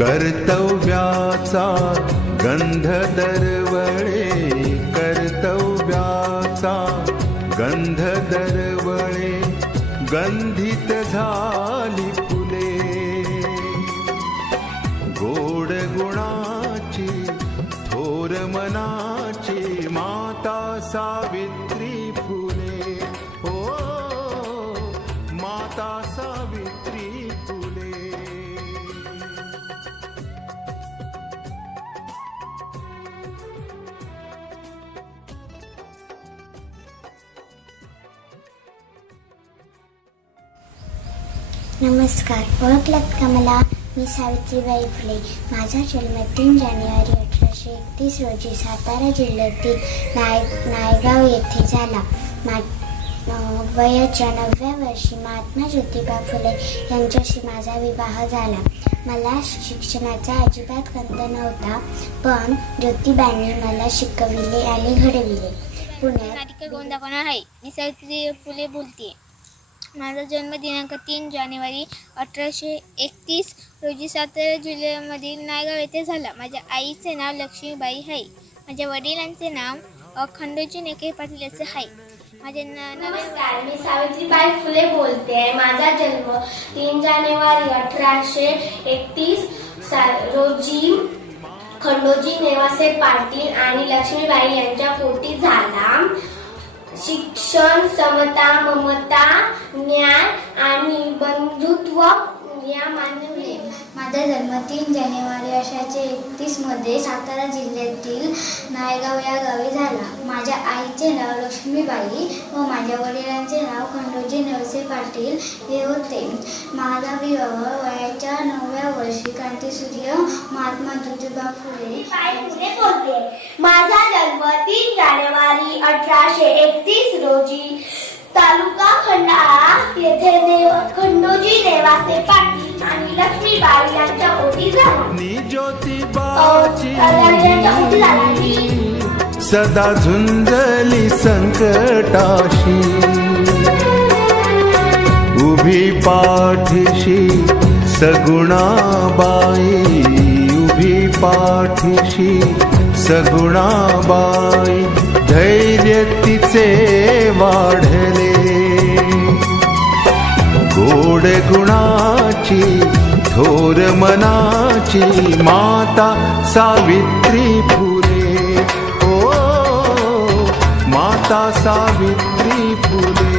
कर्तव्याचा गंध दरवळे कर्तव्याचा गंध दरवळे गंधित झाली फुले. गोड गुणा नमस्कार. ओळखलात का मला? मी सावित्रीबाई फुले. माझा जन्म तीन जानेवारी अठराशे एकतीस रोजी सातारा जिल्ह्यातील नाय नायगाव येथे झाला. मा वयाच्या नवव्या वर्षी महात्मा ज्योतिबा फुले यांच्याशी माझा विवाह झाला. मला शिक्षणाचा अजिबात खंत नव्हता पण ज्योतिबांनी मला शिकविले आणि घडविले. पुण्यात आहे. मी सावित्री फुले बोलते माझा जन्म दिनांक तीन जानेवारी अठराशे एकतीस रोजी सातारा जिल्ह्यामधील नायगाव येथे झाला. माझ्या आईचे नाव लक्ष्मीबाई आहे माझ्या वडिलांचे नाव खंडोजी नेके पाटील असे आहे माझे नमस्कार मी सावित्रीबाई फुले बोलते आहे. माझा जन्म तीन जानेवारी अठराशे एकतीस सा रोजी खंडोजी नेवासे पाटील आणि लक्ष्मीबाई यांच्या पोटी झाला. शिक्षण समता ममता न्याय आणि बंधुत्व या मानवी माझा जन्म तीन जानेवारी अठराशे एकतीसमध्ये सातारा जिल्ह्यातील नायगाव या गावी झाला. माझ्या आईचे नाव लक्ष्मीबाई व माझ्या वडिलांचे नाव खंडोजी नवसे पाटील हे होते. माझा विवाह वयाच्या नवव्या वर्षी क्रांतीसूर्य महात्मा ज्योतिबा फुले माझा जन्म तीन जानेवारी अठराशे एकतीस रोजी तालुका खंडाळा येथे नेव खंडोजी नेवासे पाटील आणि लक्ष्मीबाई यांच्या ओटी झाला सदा झुंजली संकटाशी. उभी पाठीशी सगुणाबाई उभी पाठीशी सगुणाबाई धैर्य तिचे वाढले. गोड गुणाची थोर मनाची माता सावित्री फुले. ओ माता सावित्री फुले.